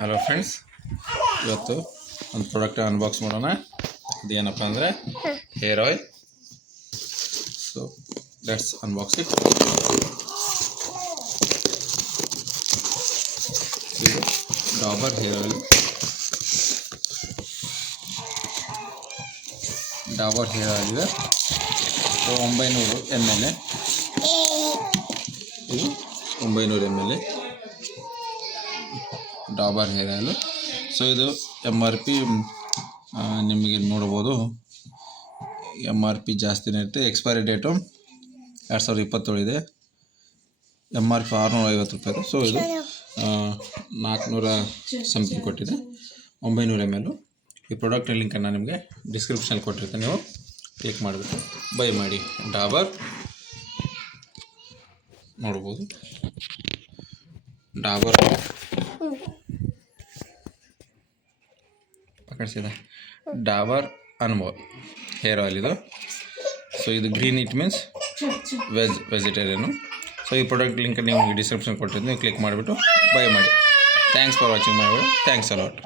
Hello friends, ಇವತ್ತು ಒಂದು product unbox ಮಾಡೋಣ. ಅದೇನಪ್ಪ ಅಂದರೆ hair oil. So let's unbox it. ಇದು Dabur hair oil. Dabur hair oil ಇದೆ. So 900 ml. ಇದು 900 ml Dabur hair oil. So ಇದು MRP ನಿಮಗೆ ನೋಡ್ಬೋದು, MRP ಜಾಸ್ತಿನೇ ಇರುತ್ತೆ. ಎಕ್ಸ್ಪೈರಿ ಡೇಟು 2027 ಇದೆ. MRP 650 ರೂಪಾಯಿ. ಸೊ ಇದು 400 ಸಮಥಿಂಗ್ ಕೊಟ್ಟಿದೆ. 900 ml. ಈ ಪ್ರಾಡಕ್ಟ್ ಲಿಂಕನ್ನು ನಿಮಗೆ ಡಿಸ್ಕ್ರಿಪ್ಷನಲ್ಲಿ ಕೊಟ್ಟಿರ್ತೀನಿ, ನೀವು ಕ್ಲಿಕ್ ಮಾಡಿಬಿಟ್ಟು ಬೈ ಮಾಡಿ. ಡಾಬರ್ ನೋಡ್ಬೋದು, ಡಾಬರ್ ಪಕಡಿಸಿದೆ. ಡಾಬರ್ ಅನ್ಮೋಲ್ ಹೇರ್ ಆಯಿಲ್ ಇದು. ಸೊ ಇದು green, it means vegetarian. So ಈ ಪ್ರಾಡಕ್ಟ್ ಲಿಂಕ್ ನಿಮಗೆ ಡಿಸ್ಕ್ರಿಪ್ಷನ್ ಕೊಟ್ಟಿರ್ತೀನಿ, ನೀವು ಕ್ಲಿಕ್ ಮಾಡಿಬಿಟ್ಟು ಬೈ ಮಾಡಿ. Thanks for watching my video. Thanks a lot.